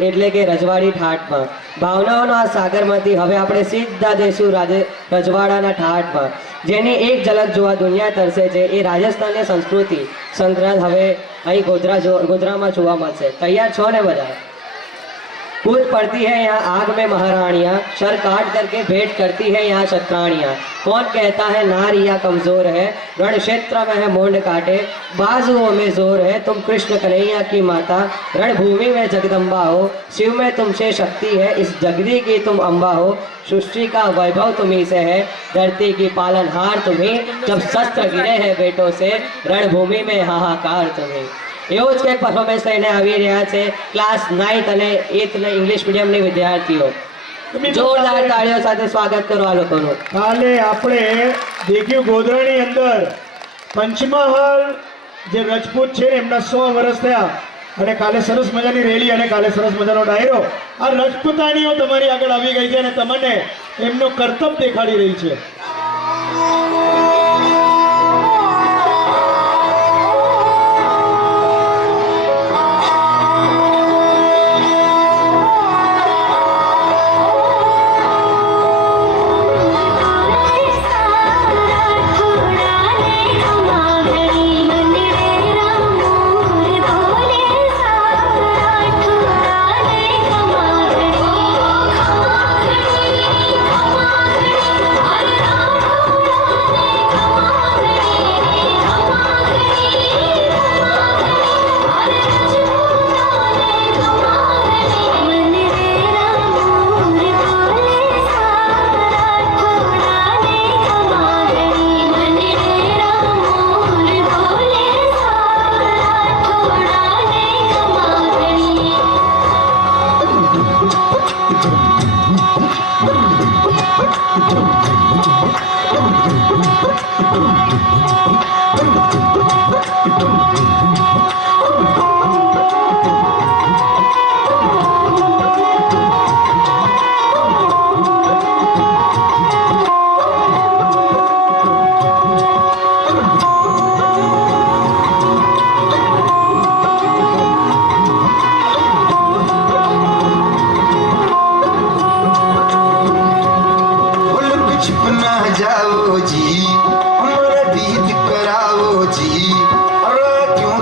એટલે કે રજવાડી ઠાઠમાં. ભાવનાઓનો આ સાગરમાંથી હવે આપણે સીધા જઈશું રજવાડાના ઠાઠમાં, જેની એક ઝલક જોવા દુનિયા તરસે છે. એ રાજસ્થાનની સંસ્કૃતિ સંક્રાંત હવે અહીં ગોધરામાં જોવા મળશે. તૈયાર છો ને બધા? कूद पड़ती है यहाँ आग में महारानियाँ, सर काट करके भेंट करती है यहाँ शतरानियाँ. कौन कहता है नारियाँ कमजोर है, रण क्षेत्र में है मोंड काटे, बाजुओं में जोर है तुम कृष्ण कन्हैया की माता, रणभूमि में जगदम्बा हो, शिव में तुमसे शक्ति है, इस जगदी की तुम अम्बा हो, सृष्टि का वैभव तुम्ही से है, धरती की पालनहार तुम्ही, जब शस्त्र गिरे हैं बेटों से, रणभूमि में हाहाकार तुम्ही. એવું જ કંઈક પરફોર્મન્સ લઈને આવી રહ્યા છે ક્લાસ 9th અને 8th ને ઇંગ્લિશ મીડિયમની વિદ્યાર્થીઓ. જોરદાર તાળીઓ સાથે સ્વાગત કરો આ લોકોનું. કાલે આપણે દેખ્યું ગોધરાની અંદર પંચમહાલ જે રજપૂત છે એમના 100 વર્ષ થયા અને કાલે સરસ મજાની રેલી અને કાલે સરસ મજાનો ડાયરો. આ રજપૂતાણીઓ તમારી આગળ આવી ગઈ છે અને તમને એમનો કરતબ દેખાડી રહી છે. जाओ जी, हमारा दीद कराओ जी, अरे क्यों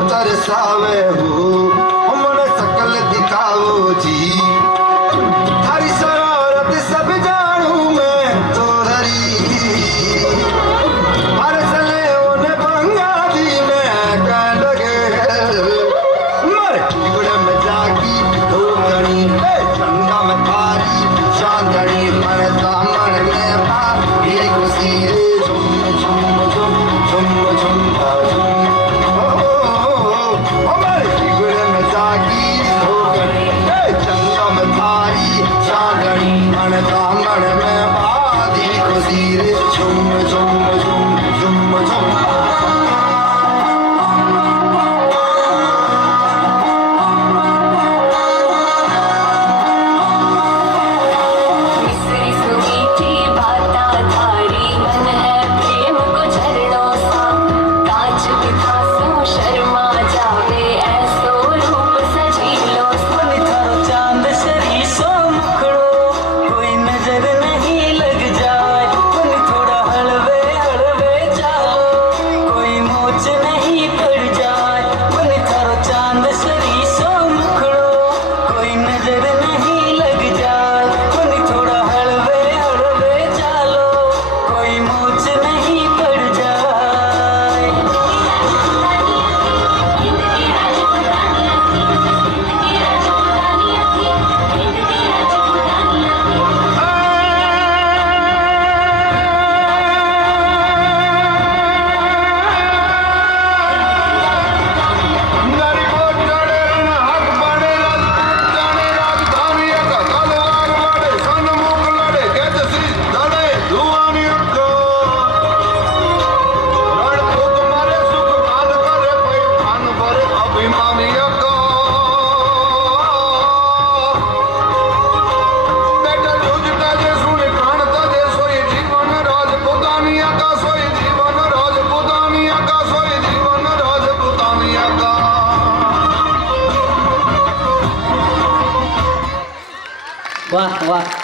વાહ વાહ